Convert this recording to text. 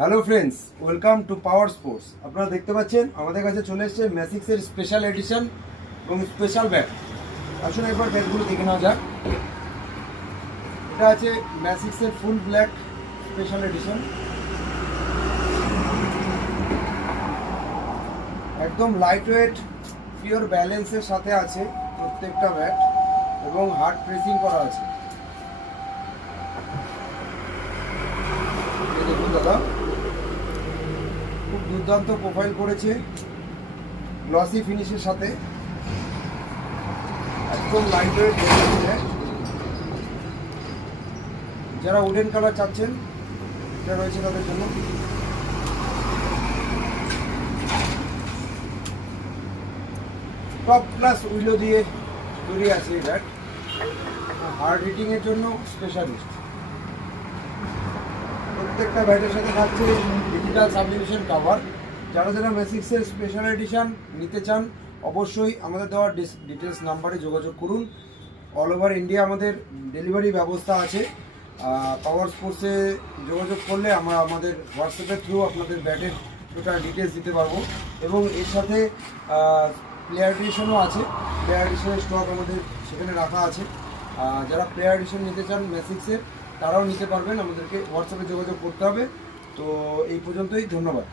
Hello friends, welcome to power sports. আপনারা দেখতে পাচ্ছেন আমাদের কাছে চলে এসেছে ম্যাসিক্সের স্পেশাল এডিশন এবং স্পেশাল ব্যাট। আসুন একবার ব্যাটগুলো দেখে নেওয়া যাক। এটা আছে ম্যাসিক্সের ফুল ব্ল্যাক স্পেশাল এডিশন, একদম লাইট ওয়েট পিওর ব্যালেন্সের সাথে আছে প্রত্যেকটা ব্যাট এবং হার্ড প্রেসিং করা আছে। দেখুন দাদা, খুব দুর্দান্ত প্রোফাইল করেছে, গ্লসি ফিনিশের সাথে, একদম লাইট ওয়েট। যারা উডেন কালার চাচ্ছেন এটা রয়েছে তাদের জন্য। টপ ক্লাস উইলো দিয়ে তৈরি আছে এই ব্যাট, হার্ড হিটিংয়ের জন্য স্পেশালিস্ট। প্রত্যেকটা ব্যাটের সাথে থাকছে ডিজিটাল সাবলিমেশন কভার। যারা যারা ম্যাসিক্সের স্পেশাল এডিশন নিতে চান অবশ্যই আমাদের দেওয়া ডিটেলস নাম্বারে যোগাযোগ করুন। অল ওভার ইন্ডিয়া আমাদের ডেলিভারি ব্যবস্থা আছে। পাওয়ার স্পোর্টসে যোগাযোগ করলে আমরা আমাদের হোয়াটসঅ্যাপের থ্রু আপনাদের ব্যাটের টোটাল ডিটেলস দিতে পারবো এবং এর সাথে প্লেয়ার এডিশনও আছে। প্লেয়ার এডিশনের স্টক আমাদের সেখানে রাখা আছে। যারা প্লেয়ার এডিশন নিতে চান ম্যাসিক্সের তারাও নিতে পারবেন, আমাদেরকে হোয়াটসঅ্যাপে যোগাযোগ করতে হবে। তো এই পর্যন্তই, ধন্যবাদ।